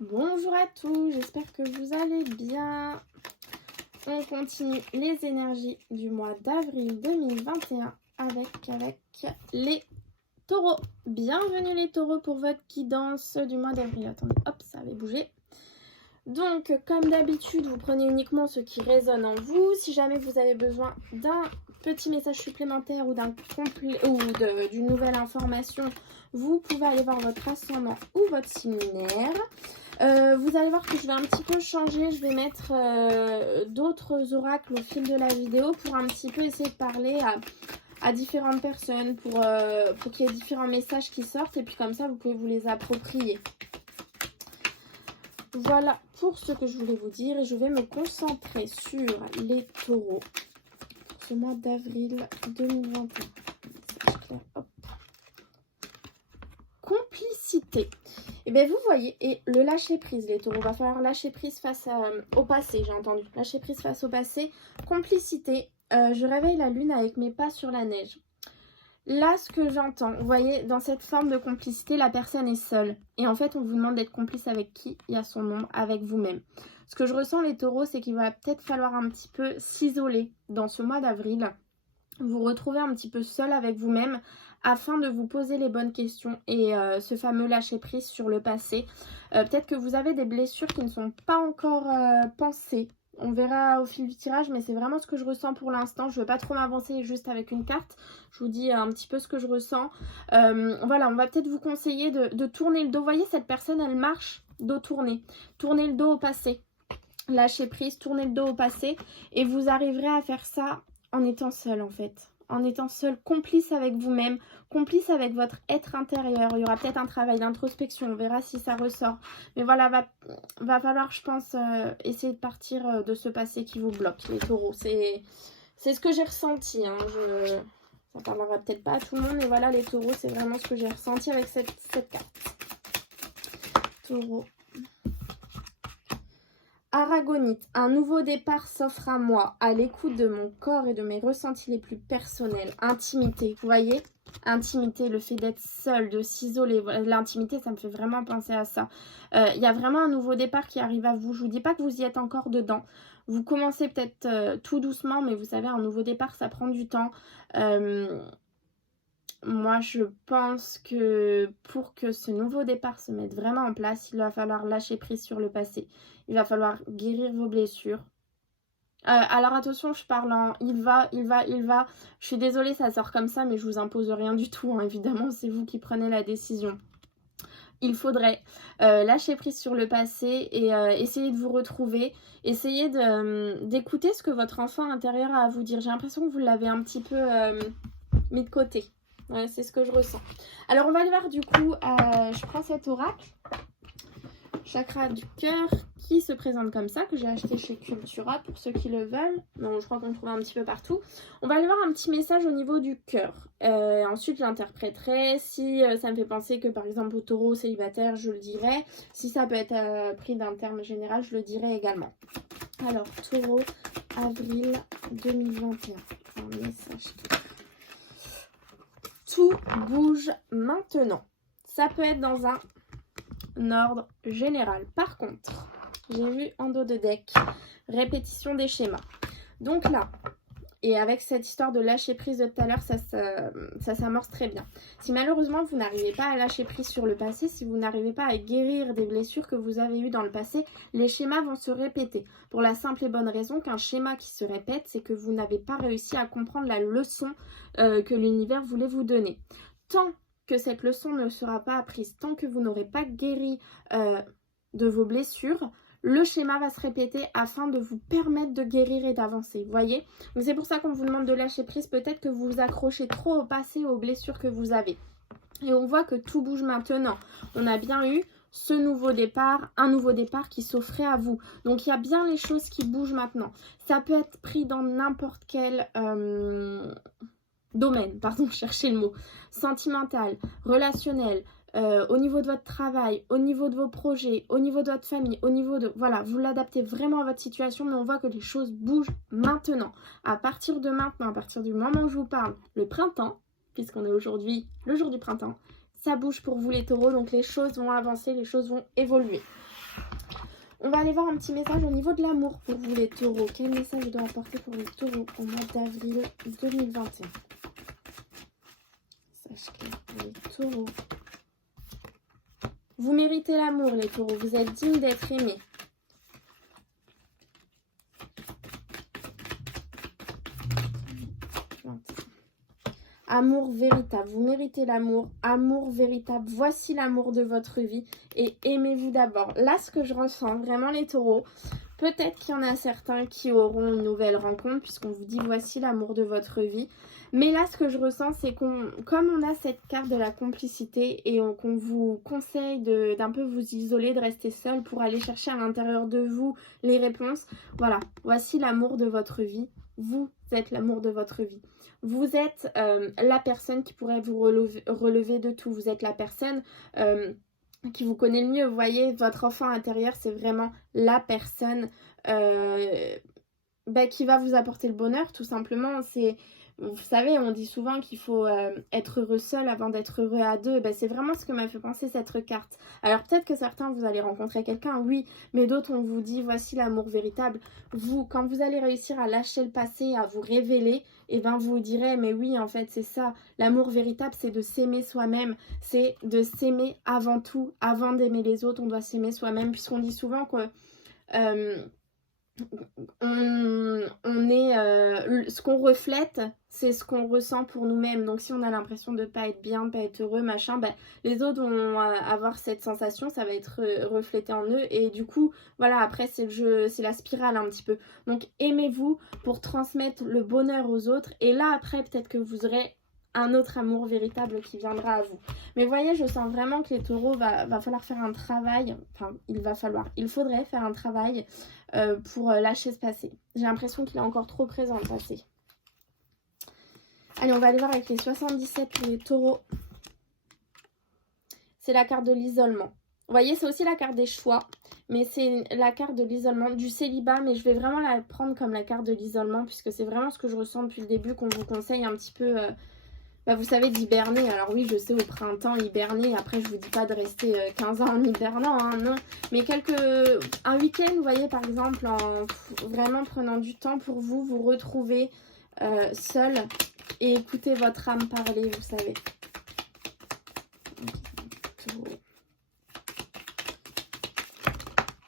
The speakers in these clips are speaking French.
Bonjour à tous, j'espère que vous allez bien. On continue les énergies du mois d'avril 2021 avec les taureaux. Bienvenue les taureaux pour votre guidance du mois d'avril. Attendez, hop, ça avait bougé. Donc, comme d'habitude, vous prenez uniquement ce qui résonne en vous. Si jamais vous avez besoin d'un petit message supplémentaire ou d'une nouvelle information, vous pouvez aller voir votre ascendant ou votre signe lunaire. Vous allez voir que je vais un petit peu changer. Je vais mettre d'autres oracles au fil de la vidéo pour un petit peu essayer de parler à différentes personnes pour qu'il y ait différents messages qui sortent. Et puis comme ça, vous pouvez vous les approprier. Voilà pour ce que je voulais vous dire. Et je vais me concentrer sur les taureaux pour ce mois d'avril 2021. Hop. Complicité. Et bien vous voyez, et le lâcher prise les taureaux, va falloir lâcher prise face au passé, j'ai entendu. Lâcher prise face au passé. Complicité, je réveille la lune avec mes pas sur la neige. Là, ce que j'entends, vous voyez, dans cette forme de complicité, la personne est seule. Et en fait, on vous demande d'être complice avec qui? Il y a son ombre, avec vous-même. Ce que je ressens, les taureaux, c'est qu'il va peut-être falloir un petit peu s'isoler dans ce mois d'avril. Vous retrouver un petit peu seul avec vous-même afin de vous poser les bonnes questions et ce fameux lâcher prise sur le passé. Peut-être que vous avez des blessures qui ne sont pas encore pensées. On verra au fil du tirage, mais c'est vraiment ce que je ressens pour l'instant. Je ne veux pas trop m'avancer juste avec une carte. Je vous dis un petit peu ce que je ressens. Voilà, on va peut-être vous conseiller de tourner le dos. Vous voyez, cette personne, elle marche dos tourné. Tournez le dos au passé. Lâchez prise, tournez le dos au passé. Et vous arriverez à faire ça en étant seul, en fait. En étant seul, complice avec vous-même, complice avec votre être intérieur. Il y aura peut-être un travail d'introspection, on verra si ça ressort. Mais voilà, va falloir, je pense, essayer de partir de ce passé qui vous bloque, les taureaux. C'est ce que j'ai ressenti. Hein. Ça parlera peut-être pas à tout le monde, mais voilà, les taureaux, c'est vraiment ce que j'ai ressenti avec cette carte. Taureau. Aragonite, un nouveau départ s'offre à moi, à l'écoute de mon corps et de mes ressentis les plus personnels. Intimité, vous voyez? Intimité, le fait d'être seul, de s'isoler. L'intimité, ça me fait vraiment penser à ça. Il y a vraiment un nouveau départ qui arrive à vous. Je vous dis pas que vous y êtes encore dedans. Vous commencez peut-être tout doucement, mais vous savez, un nouveau départ, ça prend du temps. Moi, je pense que pour que ce nouveau départ se mette vraiment en place, il va falloir lâcher prise sur le passé. Il va falloir guérir vos blessures. Alors attention, je parle en il va. Je suis désolée, ça sort comme ça, mais je vous impose rien du tout. Hein, évidemment, c'est vous qui prenez la décision. Il faudrait lâcher prise sur le passé et essayer de vous retrouver. Essayez d'écouter ce que votre enfant intérieur a à vous dire. J'ai l'impression que vous l'avez un petit peu mis de côté. Ouais, c'est ce que je ressens. Alors, on va aller voir du coup, je prends cet oracle, chakra du cœur, qui se présente comme ça, que j'ai acheté chez Cultura pour ceux qui le veulent. Donc, je crois qu'on le trouve un petit peu partout. On va aller voir un petit message au niveau du cœur. Ensuite, j'interpréterai. Si ça me fait penser que, par exemple, au taureau célibataire, je le dirai. Si ça peut être pris d'un terme général, je le dirai également. Alors, taureau, avril 2021. Un message tout bouge maintenant. Ça peut être dans un ordre général. Par contre, j'ai vu en dos de deck, répétition des schémas. Donc là, et avec cette histoire de lâcher prise de tout à l'heure, ça s'amorce très bien. Si malheureusement vous n'arrivez pas à lâcher prise sur le passé, si vous n'arrivez pas à guérir des blessures que vous avez eues dans le passé, les schémas vont se répéter. Pour la simple et bonne raison qu'un schéma qui se répète, c'est que vous n'avez pas réussi à comprendre la leçon que l'univers voulait vous donner. Tant que cette leçon ne sera pas apprise, tant que vous n'aurez pas guéri de vos blessures, le schéma va se répéter afin de vous permettre de guérir et d'avancer, vous voyez? Donc c'est pour ça qu'on vous demande de lâcher prise. Peut-être que vous vous accrochez trop au passé, aux blessures que vous avez. Et on voit que tout bouge maintenant. On a bien eu ce nouveau départ, un nouveau départ qui s'offrait à vous. Donc il y a bien les choses qui bougent maintenant. Ça peut être pris dans n'importe quel domaine, pardon, cherchez le mot, sentimental, relationnel, au niveau de votre travail, au niveau de vos projets, au niveau de votre famille, au niveau de... Voilà, vous l'adaptez vraiment à votre situation, mais on voit que les choses bougent maintenant. À partir de maintenant, à partir du moment où je vous parle, le printemps, puisqu'on est aujourd'hui le jour du printemps, ça bouge pour vous les taureaux, donc les choses vont avancer, les choses vont évoluer. On va aller voir un petit message au niveau de l'amour pour vous les taureaux. Quel message je dois apporter pour les taureaux au mois d'avril 2021? Message clé pour les taureaux. Vous méritez l'amour les taureaux, vous êtes dignes d'être aimés. Amour véritable, vous méritez l'amour, amour véritable, voici l'amour de votre vie et aimez-vous d'abord. Là, ce que je ressens, vraiment les taureaux, peut-être qu'il y en a certains qui auront une nouvelle rencontre puisqu'on vous dit voici l'amour de votre vie. Mais là, ce que je ressens, c'est comme on a cette carte de la complicité et qu'on vous conseille d'un peu vous isoler, de rester seul pour aller chercher à l'intérieur de vous les réponses. Voilà, voici l'amour de votre vie. Vous êtes l'amour de votre vie. Vous êtes la personne qui pourrait vous relever de tout. Vous êtes la personne qui vous connaît le mieux. Vous voyez, votre enfant intérieur, c'est vraiment la personne qui va vous apporter le bonheur, tout simplement. Vous savez, on dit souvent qu'il faut être heureux seul avant d'être heureux à deux. C'est vraiment ce que m'a fait penser cette carte. Alors peut-être que certains, vous allez rencontrer quelqu'un, oui, mais d'autres, on vous dit, voici l'amour véritable. Vous, quand vous allez réussir à lâcher le passé, à vous révéler, et vous direz, mais oui, en fait, c'est ça. L'amour véritable, c'est de s'aimer soi-même. C'est de s'aimer avant tout. Avant d'aimer les autres, on doit s'aimer soi-même, puisqu'on dit souvent que... on est ce qu'on reflète, c'est ce qu'on ressent pour nous-mêmes. Donc si on a l'impression de pas être bien, de pas être heureux, machin, les autres vont avoir cette sensation, ça va être reflété en eux et du coup voilà, après c'est la spirale un petit peu. Donc aimez-vous pour transmettre le bonheur aux autres et là après peut-être que vous aurez un autre amour véritable qui viendra à vous. Mais voyez, je sens vraiment que les taureaux, va falloir faire un travail, il faudrait faire un travail pour lâcher ce passé. J'ai l'impression qu'il est encore trop présent le passé. Allez, on va aller voir avec les 77 pour les taureaux. C'est la carte de l'isolement. Vous voyez, c'est aussi la carte des choix, mais c'est la carte de l'isolement, du célibat, mais je vais vraiment la prendre comme la carte de l'isolement, puisque c'est vraiment ce que je ressens depuis le début, qu'on vous conseille un petit peu... vous savez, d'hiberner. Alors oui, je sais, au printemps, hiberner. Après, je vous dis pas de rester 15 ans en hibernant, hein, non. Mais un week-end, vous voyez, par exemple, en vraiment prenant du temps pour vous, vous retrouver seul et écouter votre âme parler, vous savez.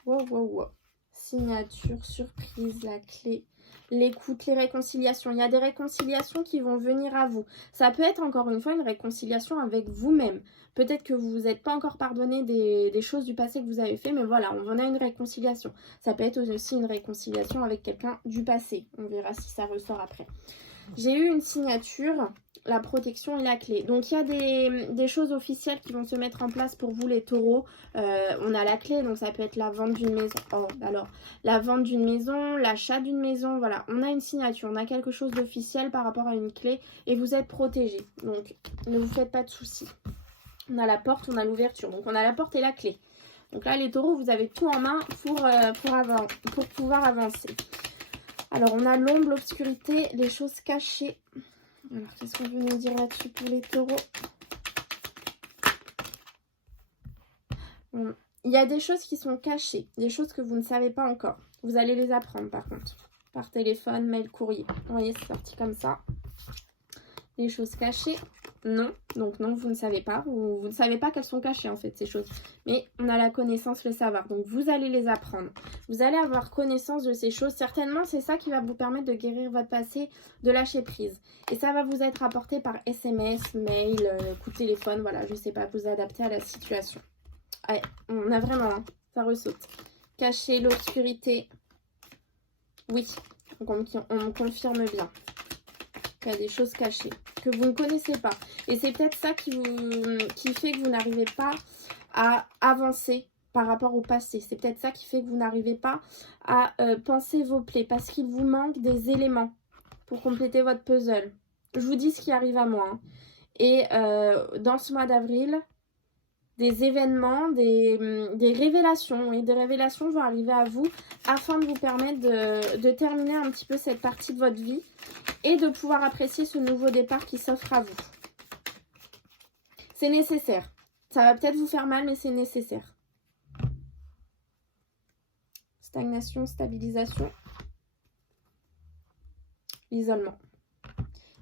Wow. Signature, surprise, la clé. L'écoute, les réconciliations. Il y a des réconciliations qui vont venir à vous. Ça peut être encore une fois une réconciliation avec vous-même. Peut-être que vous vous êtes pas encore pardonné des choses du passé que vous avez fait, mais voilà, on en a une réconciliation. Ça peut être aussi une réconciliation avec quelqu'un du passé. On verra si ça ressort après. J'ai eu une signature, la protection et la clé. Donc il y a des choses officielles qui vont se mettre en place pour vous les taureaux. On a la clé, donc ça peut être la vente d'une maison. La vente d'une maison, l'achat d'une maison, voilà. On a une signature, on a quelque chose d'officiel par rapport à une clé et vous êtes protégé. Donc ne vous faites pas de soucis. On a la porte, on a l'ouverture. Donc on a la porte et la clé. Donc là les taureaux, vous avez tout en main pour pouvoir avancer. Alors, on a l'ombre, l'obscurité, les choses cachées. Alors, qu'est-ce qu'on veut nous dire là-dessus pour les taureaux? Il y a des choses qui sont cachées, des choses que vous ne savez pas encore. Vous allez les apprendre, par contre. Par téléphone, mail, courrier. Vous voyez, c'est sorti comme ça. Les choses cachées, non. Donc non, vous ne savez pas. Vous ne savez pas qu'elles sont cachées, en fait, ces choses. Mais on a la connaissance, le savoir. Donc, vous allez les apprendre. Vous allez avoir connaissance de ces choses. Certainement, c'est ça qui va vous permettre de guérir votre passé, de lâcher prise. Et ça va vous être apporté par SMS, mail, coup de téléphone. Voilà, je ne sais pas, vous adapter à la situation. Allez, on a vraiment, hein, ça ressaute. Cacher l'obscurité. Oui, on me confirme bien. Il y a des choses cachées que vous ne connaissez pas. Et c'est peut-être ça qui fait que vous n'arrivez pas à avancer par rapport au passé. C'est peut-être ça qui fait que vous n'arrivez pas à penser vos plaies. Parce qu'il vous manque des éléments pour compléter votre puzzle. Je vous dis ce qui arrive à moi. Hein. Et dans ce mois d'avril, des événements, des révélations. Et des révélations vont arriver à vous afin de vous permettre de terminer un petit peu cette partie de votre vie. Et de pouvoir apprécier ce nouveau départ qui s'offre à vous. C'est nécessaire. Ça va peut-être vous faire mal, mais c'est nécessaire. stagnation, stabilisation, l'isolement.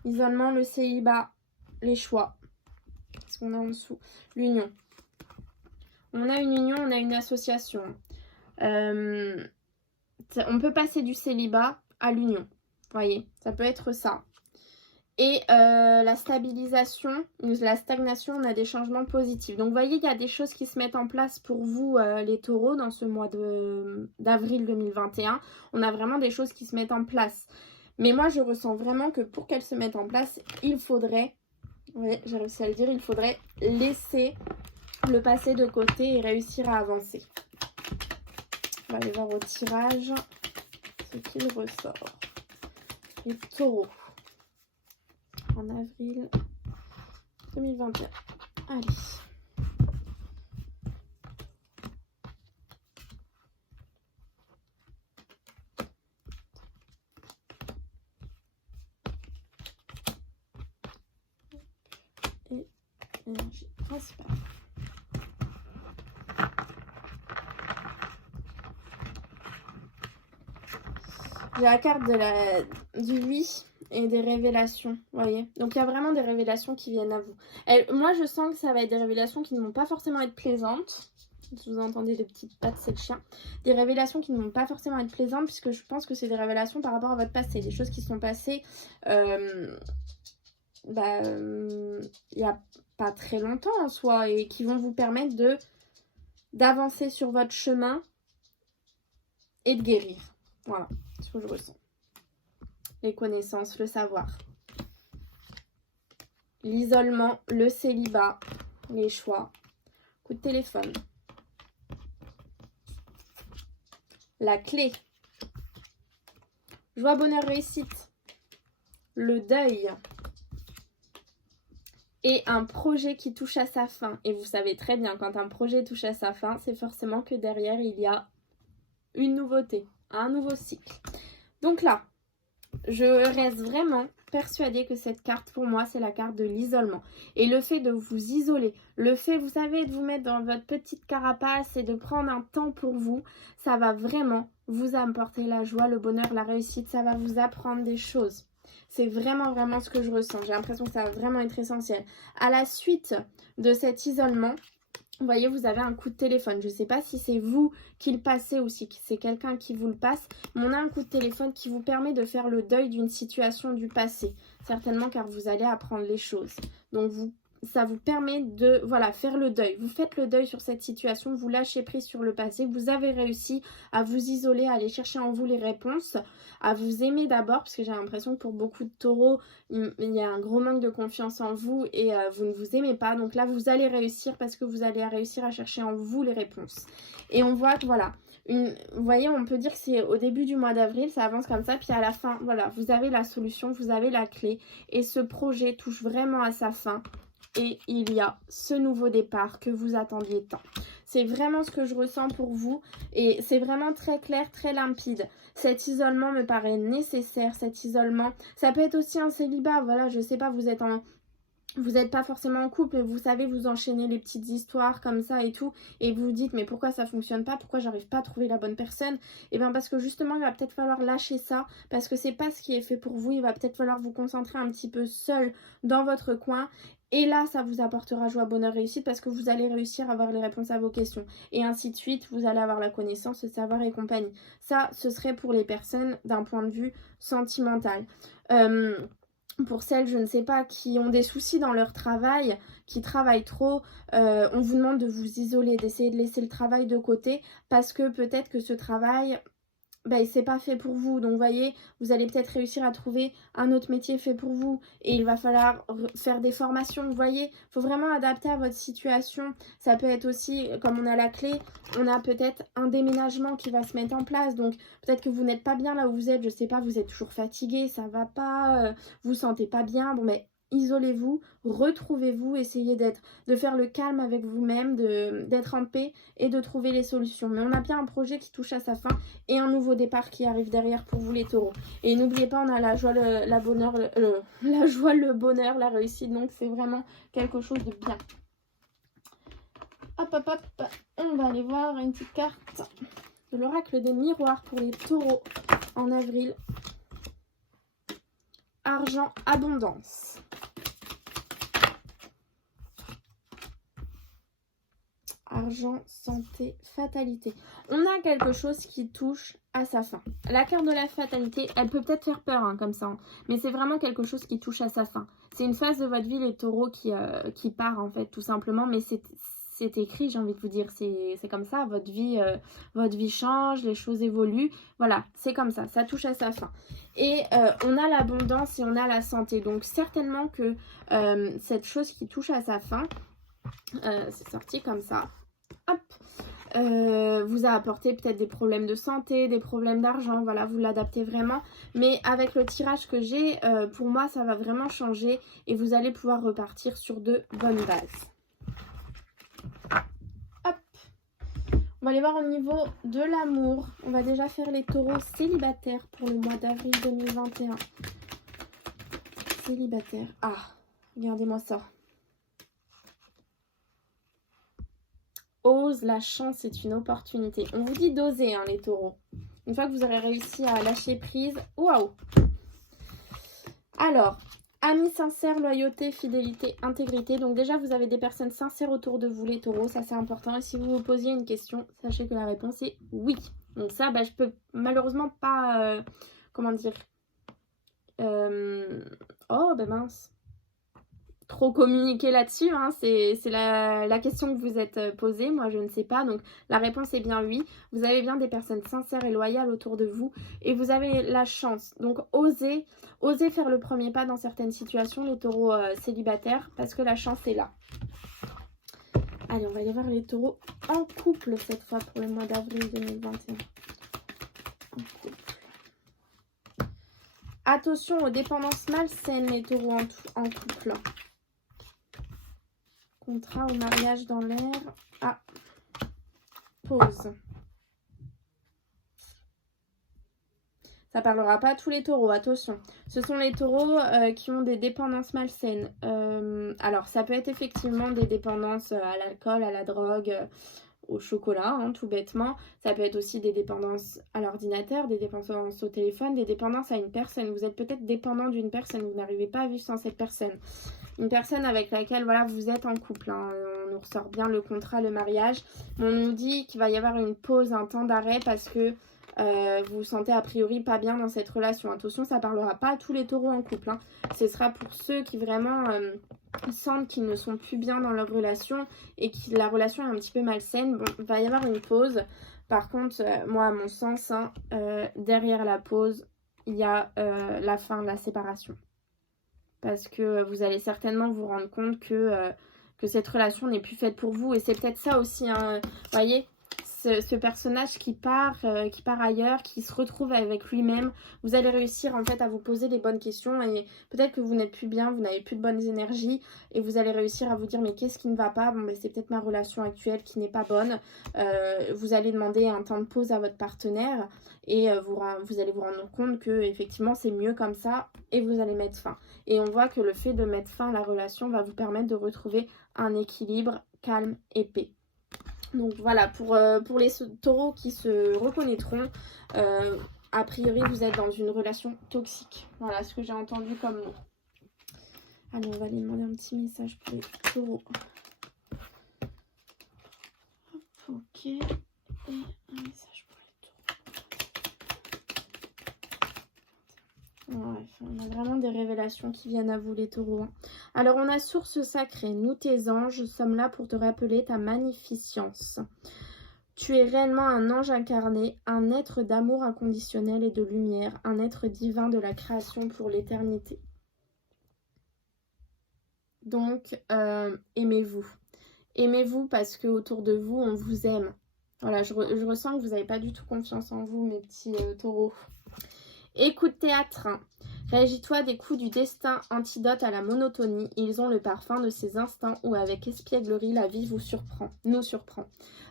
L'isolement, le célibat, les choix. Qu'est-ce qu'on a en dessous? L'union. On a une union, on a une association. On peut passer du célibat à l'union. Vous voyez, ça peut être ça. Et la stabilisation, la stagnation, on a des changements positifs. Donc, vous voyez, il y a des choses qui se mettent en place pour vous, les taureaux, dans ce mois d'avril 2021. On a vraiment des choses qui se mettent en place. Mais moi, je ressens vraiment que pour qu'elles se mettent en place, il faudrait, oui, j'ai réussi à le dire, il faudrait laisser le passé de côté et réussir à avancer. On va aller voir au tirage ce qu'il ressort. Les taureaux. En avril 2021. Allez. Et énergie principale. J'ai la carte du oui et des révélations, vous voyez. Donc il y a vraiment des révélations qui viennent à vous. Moi je sens que ça va être des révélations qui ne vont pas forcément être plaisantes. Si vous entendez les petites pattes, c'est le chien. Des révélations qui ne vont pas forcément être plaisantes, puisque je pense que c'est des révélations par rapport à votre passé. Des choses qui sont passées il n'y a pas très longtemps en soi, et qui vont vous permettre d'avancer sur votre chemin et de guérir. Voilà ce que je ressens. Les connaissances, le savoir. L'isolement, le célibat, les choix. Coup de téléphone. La clé. Joie, bonheur, réussite. Le deuil. Et un projet qui touche à sa fin. Et vous savez très bien, quand un projet touche à sa fin, c'est forcément que derrière, il y a une nouveauté, un nouveau cycle. Donc là, je reste vraiment persuadée que cette carte, pour moi, c'est la carte de l'isolement. Et le fait de vous isoler, le fait, vous savez, de vous mettre dans votre petite carapace et de prendre un temps pour vous, ça va vraiment vous apporter la joie, le bonheur, la réussite. Ça va vous apprendre des choses. C'est vraiment, vraiment ce que je ressens. J'ai l'impression que ça va vraiment être essentiel. À la suite de cet isolement, vous voyez, vous avez un coup de téléphone. Je ne sais pas si c'est vous qui le passez ou si c'est quelqu'un qui vous le passe. Mais on a un coup de téléphone qui vous permet de faire le deuil d'une situation du passé. Certainement car vous allez apprendre les choses. Donc ça vous permet de faire le deuil. Vous faites le deuil sur cette situation, vous lâchez prise sur le passé. Vous avez réussi à vous isoler, à aller chercher en vous les réponses, à vous aimer d'abord, parce que j'ai l'impression que pour beaucoup de taureaux, il y a un gros manque de confiance en vous et vous ne vous aimez pas. Donc là, vous allez réussir parce que vous allez réussir à chercher en vous les réponses. Et on voit que voilà, vous voyez, on peut dire que c'est au début du mois d'avril, ça avance comme ça, puis à la fin, voilà, vous avez la solution, vous avez la clé et ce projet touche vraiment à sa fin. Et il y a ce nouveau départ que vous attendiez tant. C'est vraiment ce que je ressens pour vous. Et c'est vraiment très clair, très limpide. Cet isolement me paraît nécessaire. Cet isolement, ça peut être aussi un célibat. Voilà, je sais pas, vous n'êtes pas forcément en couple, vous savez, vous enchaînez les petites histoires comme ça et tout, et vous vous dites, mais pourquoi ça fonctionne pas, pourquoi j'arrive pas à trouver la bonne personne? Et bien parce que justement, il va peut-être falloir lâcher ça, parce que c'est pas ce qui est fait pour vous, il va peut-être falloir vous concentrer un petit peu seul dans votre coin, et là, ça vous apportera joie, bonheur, réussite, parce que vous allez réussir à avoir les réponses à vos questions, et ainsi de suite, vous allez avoir la connaissance, le savoir et compagnie. Ça, ce serait pour les personnes d'un point de vue sentimental. Pour celles, je ne sais pas, qui ont des soucis dans leur travail, qui travaillent trop, on vous demande de vous isoler, d'essayer de laisser le travail de côté parce que peut-être que ce travail, c'est pas fait pour vous. Donc, vous voyez, vous allez peut-être réussir à trouver un autre métier fait pour vous et il va falloir faire des formations. Vous voyez, il faut vraiment adapter à votre situation. Ça peut être aussi, comme on a la clé, on a peut-être un déménagement qui va se mettre en place. Donc, peut-être que vous n'êtes pas bien là où vous êtes. Je sais pas, vous êtes toujours fatigué, ça va pas, vous sentez pas bien. Bon, mais isolez-vous, retrouvez-vous, essayez de faire le calme avec vous-même, d'être en paix et de trouver les solutions. Mais on a bien un projet qui touche à sa fin et un nouveau départ qui arrive derrière pour vous les taureaux. Et n'oubliez pas, on a la joie, la joie, le bonheur, la réussite. Donc c'est vraiment quelque chose de bien. Hop, hop, hop. On va aller voir une petite carte de l'oracle des miroirs pour les taureaux en avril. Argent, abondance. Argent, santé, fatalité. On a quelque chose qui touche à sa fin. La carte de la fatalité, elle peut peut-être faire peur comme ça, hein, mais c'est vraiment quelque chose qui touche à sa fin. C'est une phase de votre vie, les taureaux, qui part en fait, tout simplement, mais c'est écrit, j'ai envie de vous dire, c'est comme ça, votre vie change, les choses évoluent, voilà, c'est comme ça touche à sa fin. Et on a l'abondance et on a la santé, donc certainement que cette chose qui touche à sa fin, c'est sorti comme ça, hop, vous a apporté peut-être des problèmes de santé, des problèmes d'argent, voilà, vous l'adaptez vraiment. Mais avec le tirage que j'ai, pour moi, ça va vraiment changer et vous allez pouvoir repartir sur de bonnes bases. Hop. On va aller voir au niveau de l'amour. On va déjà faire les taureaux célibataires pour le mois d'avril 2021. Célibataire. Ah, regardez-moi ça. Ose, la chance est une opportunité. On vous dit d'oser, hein, les taureaux. Une fois que vous aurez réussi à lâcher prise, waouh! Alors, amis sincères, loyauté, fidélité, intégrité. Donc déjà, vous avez des personnes sincères autour de vous, les taureaux. Ça, c'est important. Et si vous vous posiez une question, sachez que la réponse est oui. Donc ça, je peux malheureusement pas... comment dire oh, mince. Trop communiquer là-dessus, hein, c'est la question que vous êtes posée, moi je ne sais pas, donc la réponse est bien oui, vous avez bien des personnes sincères et loyales autour de vous et vous avez la chance, donc osez faire le premier pas dans certaines situations, les taureaux célibataires, parce que la chance est là. Allez, on va aller voir les taureaux en couple cette fois pour le mois d'avril 2021. En couple. Attention aux dépendances malsaines, les taureaux en couple. Contrat au mariage dans l'air. Ah, pause. Ça parlera pas à tous les taureaux, attention. Ce sont les taureaux qui ont des dépendances malsaines. Alors, ça peut être effectivement des dépendances à l'alcool, à la drogue, au chocolat, hein, tout bêtement. Ça peut être aussi des dépendances à l'ordinateur, des dépendances au téléphone, des dépendances à une personne. Vous êtes peut-être dépendant d'une personne, vous n'arrivez pas à vivre sans cette personne. Une personne avec laquelle voilà, vous êtes en couple. Hein. On nous ressort bien le contrat, le mariage. On nous dit qu'il va y avoir une pause, un temps d'arrêt parce que vous vous sentez a priori pas bien dans cette relation. Attention, ça ne parlera pas à tous les taureaux en couple. Hein. Ce sera pour ceux qui vraiment sentent qu'ils ne sont plus bien dans leur relation et que la relation est un petit peu malsaine. Bon, il va y avoir une pause. Par contre, moi, à mon sens, hein, derrière la pause, il y a la fin de la séparation. Parce que vous allez certainement vous rendre compte que cette relation n'est plus faite pour vous. Et c'est peut-être ça aussi, hein, voyez, ce personnage qui part ailleurs, qui se retrouve avec lui-même. Vous allez réussir en fait à vous poser les bonnes questions. Et peut-être que vous n'êtes plus bien, vous n'avez plus de bonnes énergies. Et vous allez réussir à vous dire mais qu'est-ce qui ne va pas? Bon, c'est peut-être ma relation actuelle qui n'est pas bonne. Vous allez demander un temps de pause à votre partenaire. Et vous allez vous rendre compte que effectivement c'est mieux comme ça. Et vous allez mettre fin. Et on voit que le fait de mettre fin à la relation va vous permettre de retrouver un équilibre calme et paix. Donc voilà, pour les taureaux qui se reconnaîtront, a priori vous êtes dans une relation toxique. Voilà ce que j'ai entendu comme mot. Allez, on va aller demander un petit message pour les taureaux. Hop, ok. Et un message pour les taureaux. Ouais, on a vraiment des révélations qui viennent à vous les taureaux. Hein. Alors on a source sacrée, nous tes anges sommes là pour te rappeler ta magnificence. Tu es réellement un ange incarné, un être d'amour inconditionnel et de lumière, un être divin de la création pour l'éternité. Donc aimez-vous. Aimez-vous parce que autour de vous on vous aime. Voilà, je ressens que vous n'avez pas du tout confiance en vous mes petits taureaux. Écoute théâtre. Réagis-toi des coups du destin, antidote à la monotonie. Ils ont le parfum de ces instants où avec espièglerie la vie nous surprend.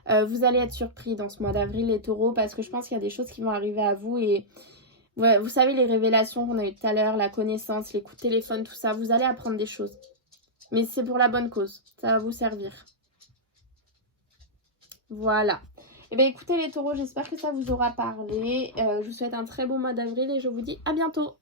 Vous allez être surpris dans ce mois d'avril les taureaux parce que je pense qu'il y a des choses qui vont arriver à vous et ouais, vous savez les révélations qu'on a eues tout à l'heure, la connaissance, les coups de téléphone, tout ça, vous allez apprendre des choses. Mais c'est pour la bonne cause, ça va vous servir. Voilà. Et bien écoutez les taureaux, j'espère que ça vous aura parlé. Je vous souhaite un très bon mois d'avril et je vous dis à bientôt.